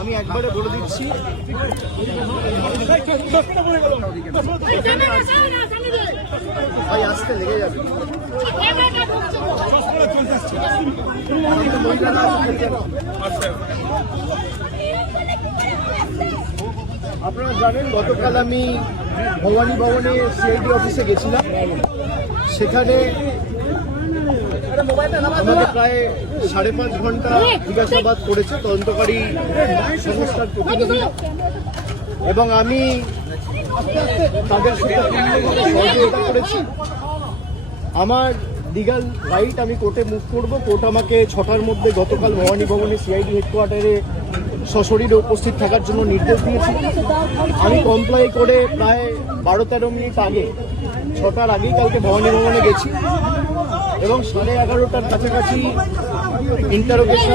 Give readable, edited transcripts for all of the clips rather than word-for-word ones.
আমি একবারে বলে দিচ্ছি, ভাই আসতে লেগে যাবে। আপনারা জানেন গতকাল আমি ভবানী ভবনে সিআইডি অফিসে গেছিলাম। সেখানে আমাকে প্রায় 5.5 ঘন্টা জিজ্ঞাসাবাদ করেছে তদন্তকারী সংস্থার প্রতিনিধি, এবং আমি তাদের সাথে সহযোগিতা করেছি। আমার লিগাল রাইট, আমি কোর্টে মুভ করব। কোর্ট আমাকে 6টার মধ্যে গতকাল ভবানী ভবনে সিআইডি হেডকোয়ার্টারে সশরীরে উপস্থিত থাকার জন্য নির্দেশ দিয়েছি। আমি কমপ্লাই করে প্রায় 12-13 মিনিট আগে, 6টার আগেই কালকে ভবানী ভবনে গেছি, এবং 11:30টার কাছাকাছি ইন্টারোগেশন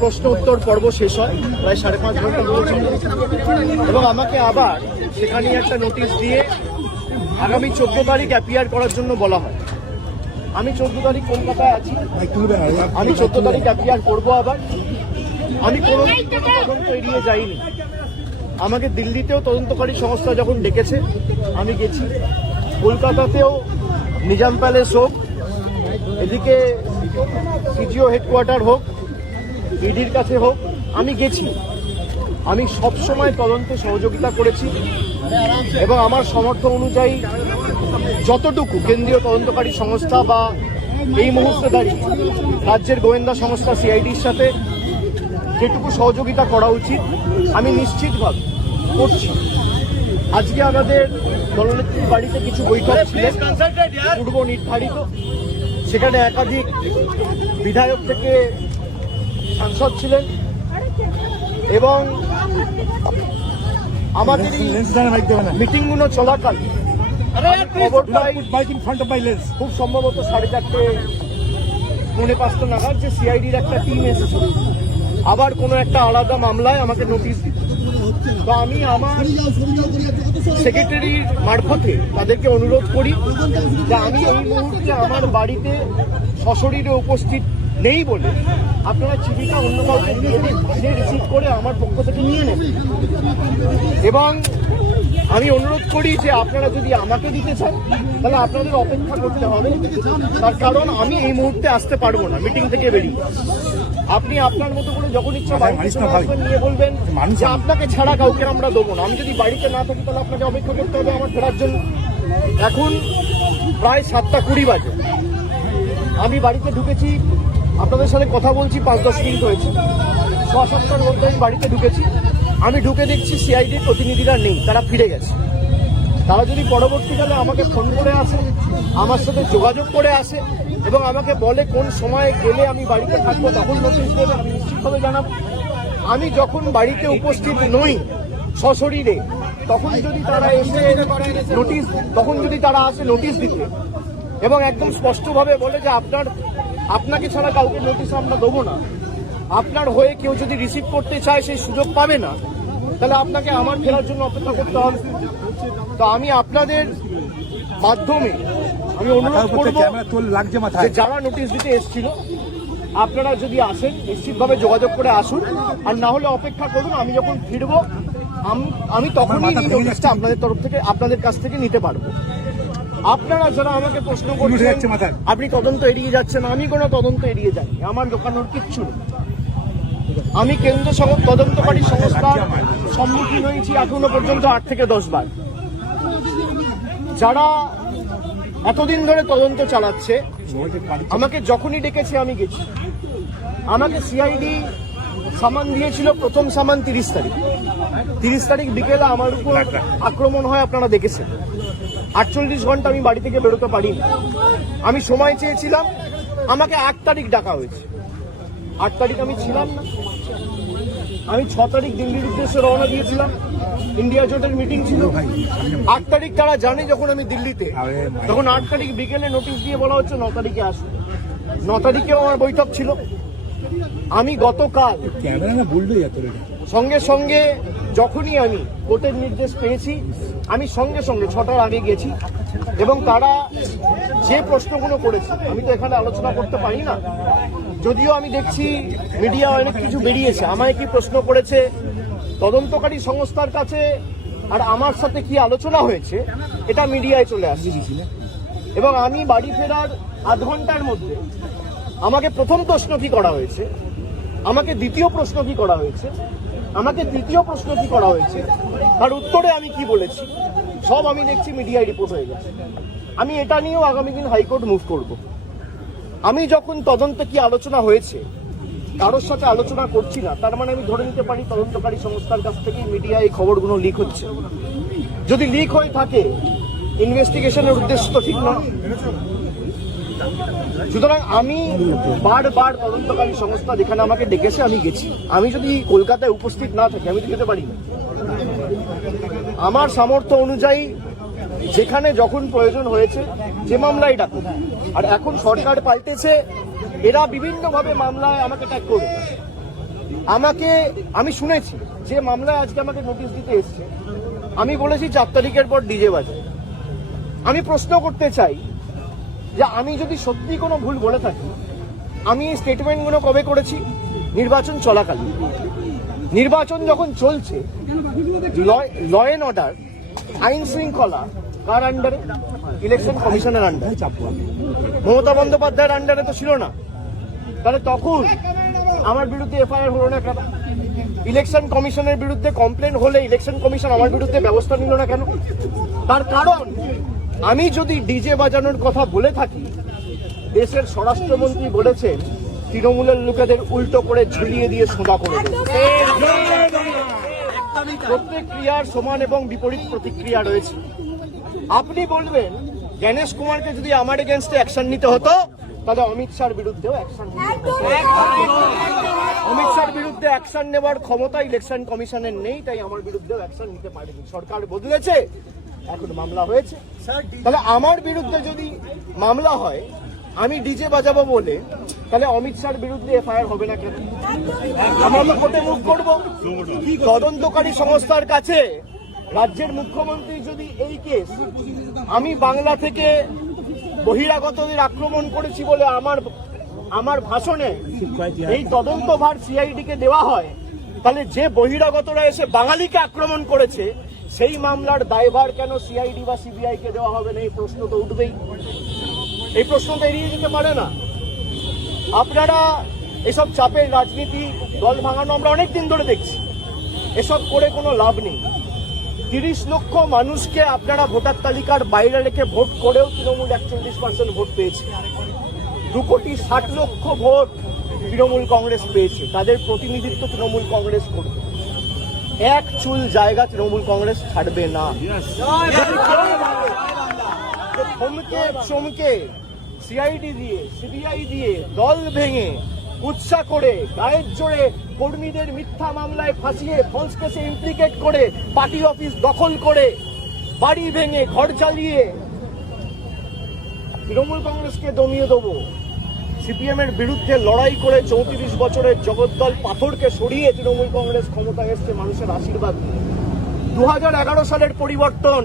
প্রশ্ন উত্তর পর্ব শেষ হয়। প্রায় 5.5 ঘন্টা বলেছে, এবং আমাকে আবার সেখানে একটা নোটিশ দিয়ে আগামী 14 তারিখ অ্যাপিয়ার করার জন্য বলা হয়। আমি 14 তারিখ কলকাতায় আছি, আমি 14 তারিখ অ্যাপিয়ার করবো আবার। আমি কোনো তদন্ত এড়িয়ে যাইনি। আমাকে দিল্লিতেও তদন্তকারী সংস্থা যখন ডেকেছে আমি গেছি, কলকাতাতেও নিজাম প্যালেস হোক, এদিকে সিজিও হেডকোয়ার্টার হোক, ইডির কাছে হোক, আমি গেছি। আমি সবসময় তদন্তে সহযোগিতা করেছি, এবং আমার সামর্থ্য অনুযায়ী যতটুকু কেন্দ্রীয় তদন্তকারী সংস্থা বা এই মুহূর্তে দাঁড়িয়ে রাজ্যের গোয়েন্দা সংস্থা সিআইডির সাথে যেটুকু সহযোগিতা করা উচিত আমি নিশ্চিতভাবে করছি। আজকে আমাদের দলনেত্রীর বাড়িতে কিছু বৈঠক ছিল পূর্ব নির্ধারিত, সেখানে একাধিক বিধায়ক থেকে সাংসদ ছিলেন, এবং আমাদের মিটিংগুলো চলাকাল খুব সম্ভবত 4:30-4:45 নাগাদ যে সিআইডির একটা টিম এসেছে আবার কোনো একটা আলাদা মামলায় আমাকে নোটিশ দিত। তো আমি আমার সেক্রেটারির মারফতে তাদেরকে অনুরোধ করি যে আমি এই মুহূর্তে আমার বাড়িতে সশরীরে উপস্থিত নেই বলে আপনারা চিঠিটা অন্য কাউকে দিয়ে দিন, সে রিসিভ করে আমার পক্ষ থেকে নিয়ে নেন। এবং আমি অনুরোধ করি যে আপনারা যদি আমাকে দিতে চান তাহলে আপনাদের অপেক্ষা করতে হবে, তার কারণ আমি এই মুহূর্তে আসতে পারবো না মিটিং থেকে বেরিয়ে। আপনি আপনার মতো করে যখন ইচ্ছা বাড়িতে নিয়ে বলবেন যে আপনাকে ছাড়া কাউকে আমরা দেবো না। আমি যদি বাড়িতে না থাকি তাহলে আপনাকে অপেক্ষা করতে হবে আমার ফেরার জন্য। এখন প্রায় 7:20 বাজে, আমি বাড়িতে ঢুকেছি, আপনাদের সাথে কথা বলছি 5-10 মিনিট হয়েছে। 6-7টার মধ্যে আমি বাড়িতে ঢুকেছি। আমি ঢুকে দেখছি সিআইডির প্রতিনিধিরা নেই, তারা ফিরে গেছে। তারা যদি পরবর্তীকালে আমাকে ফোন করে আসে, আমার সাথে যোগাযোগ করে আসে এবং আমাকে বলে কোন সময়ে গেলে আমি বাড়িতে থাকবো, তখন নোটিশ দেবে, আমি নিশ্চিতভাবে জানাবো। আমি যখন বাড়িতে উপস্থিত নই সশরীরে, তখন যদি তারা এসে নোটিশ, তখন যদি তারা আসে নোটিশ দিতে এবং একদম স্পষ্টভাবে বলে যে আপনাকে ছাড়া কাউকে নোটিশ আমরা দেবো না, আপনার হয়ে কেউ যদি রিসিভ করতে চায় সেই সুযোগ পাবে না, তাহলে আপনাকে আমার ফেরার জন্য অপেক্ষা করতে হবে। তো আমি আপনাদের মাধ্যমে আমি অনুরোধ করবো যে যারা নোটিশ দিতে এসেছিল আপনারা যদি আসেন নিশ্চিতভাবে যোগাযোগ করে আসুন, আর না হলে অপেক্ষা করুন। আমি যখন ফিরবো আমি তখনই এই নোটিশটা আপনাদের তরফ থেকে আপনাদের কাছ থেকে নিতে পারবো। আপনারা যারা আমাকে প্রশ্ন করছেন আপনি তদন্ত এড়িয়ে যাচ্ছেন, আমি কোনো তদন্ত এড়িয়ে যাই, আমার দোকানোর কিচ্ছু নেই। আমি কেন্দ্র তদন্তকারী সংস্থার সম্মুখীন হয়েছি এখনো পর্যন্ত 8 থেকে 10 বার। যারা এতদিন ধরে তদন্ত চালাচ্ছে আমাকে যখনই ডেকেছে আমি গেছি। আমাকে সিআইডি সামান দিয়েছিল, প্রথম সামান 30 তারিখ। 30 তারিখ বিকেলে আমার উপর আক্রমণ হয়, আপনারা দেখেছেন। 48 ঘন্টা আমি বাড়ি থেকে বেরোতে পারিনি। আমি সময় চেয়েছিলাম, আমাকে 8 তারিখ ডাকা হয়েছে। 8 তারিখ আমি ছিলাম না। আমি 6 তারিখ দিল্লির উদ্দেশ্যে রওনা দিয়েছিলাম, ইন্ডিয়া জোটের মিটিং ছিল। 8 তারিখ তারা জানে যখন আমি দিল্লিতে, তখন 8 তারিখ বিকেলে নোটিশ দিয়ে বলা হচ্ছে 9 তারিখে আসুন। 9 তারিখেও আমার বৈঠক ছিল। আমি গতকাল সঙ্গে সঙ্গে যখনই আমি কোর্টের নির্দেশ পেয়েছি আমি সঙ্গে সঙ্গে 6টার আগে গেছি, এবং তারা যে প্রশ্নগুলো করেছে আমি তো এখানে আলোচনা করতে পারি না, যদিও আমি দেখছি মিডিয়া অনেক কিছু বেরিয়েছে, আমায় কি প্রশ্ন করেছে তদন্তকারী সংস্থার কাছে আর আমার সাথে কি আলোচনা হয়েছে এটা মিডিয়ায় চলে আসছে। এবং আমি বাড়ি ফেরার আধ ঘন্টার মধ্যে আমাকে প্রথম প্রশ্ন কি করা হয়েছে, আমাকে দ্বিতীয় প্রশ্ন কি করা হয়েছে, আমাকে তৃতীয় প্রশ্ন কি করা হয়েছে, তার উত্তরে আমি কি বলেছি সব আমি দেখছি মিডিয়ায় রিপোর্ট হয়ে গেছে। আমি এটা নিয়েও আগামী দিন হাইকোর্ট মুভ করব। আমি যখন তদন্তে কি আলোচনা হয়েছে কারোর সাথে আলোচনা করছি না, তার মানে আমি ধরে নিতে পারি তদন্তকারী সংস্থার কাছ থেকে মিডিয়ায় এই খবরগুলো লিক হচ্ছে। যদি লিক হয়ে থাকে ইনভেস্টিগেশনের উদ্দেশ্য তো ঠিক না। সুতরাং আমি বারবার তদন্তকারী সংস্থা যেখানে আমাকে ডেকেছে আমি গেছি। আমি যদি কলকাতায় উপস্থিত না থাকি আমি তো যেতে পারি না। আমার সামর্থ্য অনুযায়ী যেখানে যখন প্রয়োজন হয়েছে যে মামলায় ডাকো। আর এখন সরকার পাল্টেছে, এরা বিভিন্নভাবে মামলায় আমাকে ট্যাগ করবে। আমি শুনেছি যে মামলায় আজকে আমাকে নোটিশ দিতে এসছে, আমি বলেছি 4 তারিখের পর ডিজে বাজে। আমি প্রশ্ন করতে চাই যে আমি যদি সত্যি কোনো ভুল বলে থাকি, আমি এই স্টেটমেন্টগুলো কবে করেছি? নির্বাচন চলাকালীন। নির্বাচন যখন চলছে, ল অ্যান্ড অর্ডার, আইন শৃঙ্খলা কার আন্ডারে? ইলেকশন কমিশনের আন্ডারে। মমতা বন্দ্যোপাধ্যায়ের আন্ডারে তো ছিল না। তাহলে তখন আমার বিরুদ্ধে এফআইআর হলো না কেন? ইলেকশন কমিশনের বিরুদ্ধে কমপ্লেন হলে ইলেকশন কমিশন আমার বিরুদ্ধে ব্যবস্থা নিল না কেন? তার কারণ আমি যদি ডিজে বাজানোর কথা বলে থাকি, দেশের স্বরাষ্ট্রমন্ত্রী বলেছেন তৃণমূলের লোকেদের উল্টো করে ঝুলিয়ে দিয়ে সোজা করে দেবে। প্রত্যেক ক্রিয়ার সমান এবং বিপরীত প্রতিক্রিয়া রয়েছে। আপনি বলবেন জ্ঞানেশ কুমারকে যদি আমার এগেনস্টে অ্যাকশন নিতে হতো তাহলে অমিত শাহর বিরুদ্ধেও অ্যাকশন নিতে হতো। অমিত শাহর বিরুদ্ধে অ্যাকশন নেওয়ার ক্ষমতা ইলেকশন কমিশনের নেই, তাই আমার বিরুদ্ধেও অ্যাকশন নিতে পারেনি। সরকার বদলেছে, এখন মামলা হয়েছে। তাহলে আমার বিরুদ্ধে যদি মামলা হয় আমি ডিজে বাজাবো বলে, তাহলে অমিত শাহর বিরুদ্ধে এফআইআর হবে না কেন? আমরা তো কোর্টে মুভ করব। তদন্তকারী সংস্থার কাছে রাজ্যের মুখ্যমন্ত্রী যদি এই কেস আমি বাংলা থেকে বহিরাগতদের আক্রমণ করেছি বলে আমার ভাষণে এই তদন্তভার সিআইডিকে দেওয়া হয়, তাহলে যে বহিরাগতরা এসে বাঙালিকে আক্রমণ করেছে সেই মামলার দায়ভার কেন সিআইডি বা সিবিআই কে দেওয়া হবে না? এই প্রশ্ন তো উঠবেই। এই প্রশ্ন তো এড়িয়ে যেতে পারে না। আপনারা এসব চাপের রাজনীতি, দল ভাঙানো আমরা অনেকদিন ধরে দেখছি। এসব করে কোনো লাভ নেই। 30 লক্ষ মানুষকে আপনারা ভোটার তালিকার বাইরে রেখে ভোট করেও তৃণমূল 41% ভোট পেয়েছে। 2,60,00,000 ভোট তৃণমূল কংগ্রেস পেয়েছে। তাদের প্রতিনিধিত্ব তৃণমূল কংগ্রেস করবে। এক চুল জায়গা তৃণমূল কংগ্রেস ছাড়বে না। থমকে চমকে সিআইডি দিয়ে, সিবিআই দিয়ে, দল ভেঙে, উৎসাহ করে, গায়ের জোরে কর্মীদের মিথ্যা মামলায় ফাঁসিয়ে, ফলস কেসে ইমপ্লিকেট করে, পার্টি অফিস দখল করে, বাড়ি ভেঙে, ঘর জ্বালিয়ে তৃণমূল কংগ্রেসকে দমিয়ে দেবো। সিপিএম এর বিরুদ্ধে লড়াই করে 34 বছরের জগদ্দল পাথরকে সরিয়ে তৃণমূল কংগ্রেস ক্ষমতায় এসছে মানুষের আশীর্বাদ। 2011 সালের পরিবর্তন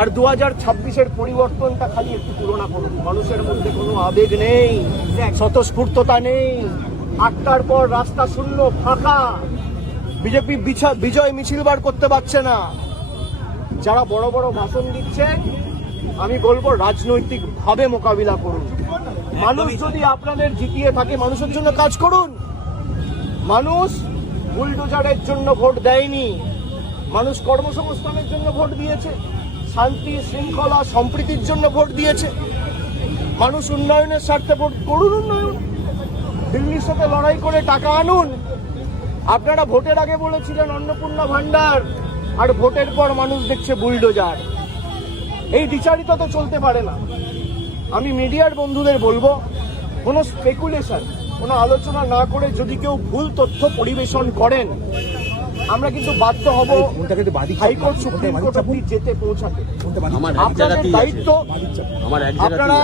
আর 2026-এর পরিবর্তনটা খালি একটু তুলনা করুন। মানুষের মধ্যে কোনো আবেগ নেই, স্বতঃস্ফূর্ততা নেই। 8টার পর রাস্তা শূন্য, ফাঁকা। বিজেপি বিজয় মিছিল বার করতে পারছে না। যারা বড় বড় ভাষণ দিচ্ছে, আমি বলবো রাজনৈতিক ভাবে মোকাবিলা করুন। মানুষ যদি আপনাদের জিতিয়ে থাকে, মানুষের জন্য কাজ করুন। মানুষ বুলডোজারের জন্য ভোট দেয়নি, মানুষ কর্মসংস্থানের জন্য ভোট দিয়েছে, শান্তি শৃঙ্খলা সম্প্রীতির জন্য ভোট দিয়েছে। মানুষ উন্নয়নের স্বার্থে ভোট করুন। উন্নয়ন, দিল্লির সাথে লড়াই করে টাকা আনুন। আপনারা ভোটের আগে বলেছিলেন অন্নপূর্ণা ভান্ডার, আর ভোটের পর মানুষ দেখছে বুলডোজার। এই বিচারিতা তো চলতে পারে না। আমি মিডিয়ার বন্ধুদের বলবো, কোনো স্পেকুলেশন, কোনো আলোচনা না করে যদি কেউ ভুল তথ্য পরিবেশন করেন, আমরা কিন্তু বাধ্য হব হাইকোর্ট, সুপ্রিম কোর্ট অবধি যেতে পৌঁছাতে। আপনাদের দায়িত্ব, আপনারা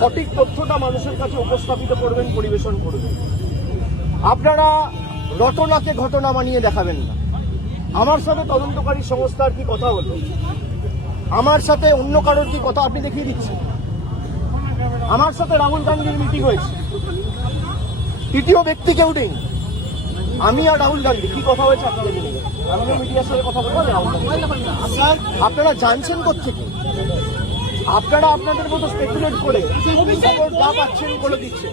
সঠিক তথ্যটা মানুষের কাছে উপস্থাপিত করবেন, পরিবেশন করবেন। আপনারা রটনাকে ঘটনা বানিয়ে দেখাবেন না। আমার সাথে তদন্তকারী সংস্থার কি কথা হলো, আমার সাথে অন্য কারোর কি কথা আপনি দেখিয়ে দিচ্ছেন। আমার সাথে রাহুল গান্ধীর মিটিং হয়েছে, তৃতীয় ব্যক্তি কেউ নেই। আমি আর রাহুল গান্ধী কি কথা হয়েছে আপনারা জেনে যাবেন। আমি মিডিয়ার সাথে কথা বলবো না। আপনারা জানছেন কোত্থেকে? আপনারা আপনাদের মতো স্পেকুলেট করে খবর যা পাচ্ছেন বলে দিচ্ছেন।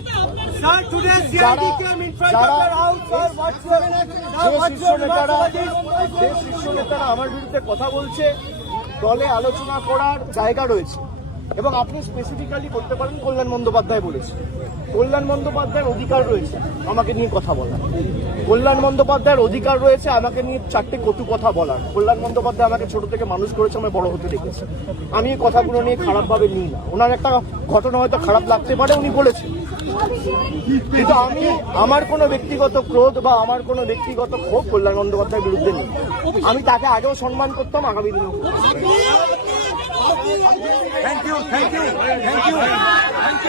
শীর্ষ নেতারা আমার বিরুদ্ধে কথা বলছে, দলে আলোচনা করার জায়গা রয়েছে এবং আপনি স্পেসিফিক্যালি বলতে পারেন কল্যাণ বন্দ্যোপাধ্যায় বলেছে। কল্যাণ বন্দ্যোপাধ্যায়ের অধিকার রয়েছে আমাকে নিয়ে কথা বলার। কল্যাণ বন্দ্যোপাধ্যায়ের অধিকার রয়েছে আমাকে নিয়ে চারটে কটু কথা বলার। কল্যাণ বন্দ্যোপাধ্যায় আমাকে ছোট থেকে মানুষ করেছে, আমি বড় হতে দেখেছি। আমি এই কথাগুলো নিয়ে খারাপভাবে নিই না। ওনার একটা ঘটনা হয়তো খারাপ লাগতে পারে, উনি বলেছেন, কিন্তু আমি আমার কোনো ব্যক্তিগত ক্রোধ বা আমার কোনো ব্যক্তিগত ক্ষোভ কল্যাণ বন্দ্যোপাধ্যায়ের বিরুদ্ধে নেই। আমি তাকে আগেও সম্মান করতাম, আগামী দিনেও। Thank you.